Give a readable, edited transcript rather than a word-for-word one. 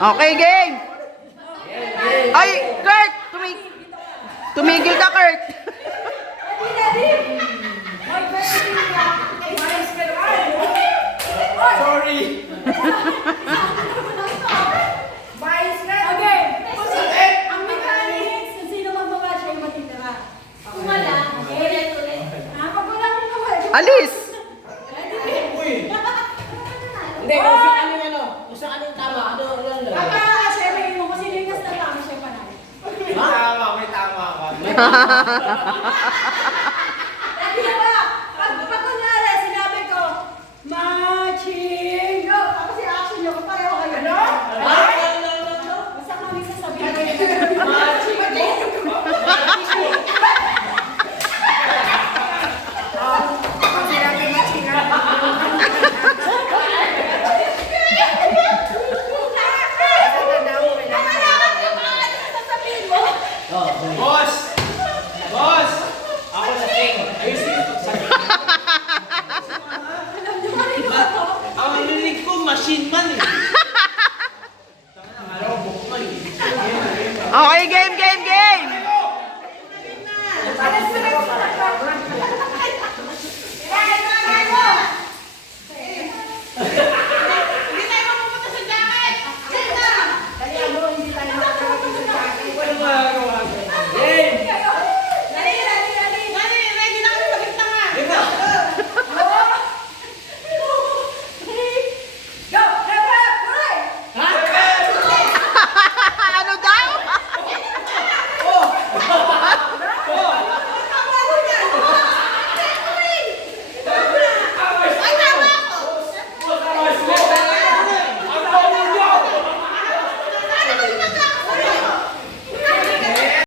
Okay, game! Ay, Kurt! Tumigil ka, Kurt! Sorry! Ang mechanics, kung sino magbaba siya yung matitira. Kung wala, ulit. Pag wala kong nawala, Alis! Hindi, kung saan yung tama, ano lang. siya may mo, kung sino yung nas na tama siya panalo. May tama ka. Dati na ba, pag kunyari, sinabi ko, matching go! Tapos yung action nyo, kung pareho kayo. Ano? Basta kami sasabihin ko yun. Matching go! Pag sinabi matching go, Boss! Boss! Ako na sing. Ayusin yung pagsabi. Ang narinig ko, machine man eh. Okay, game,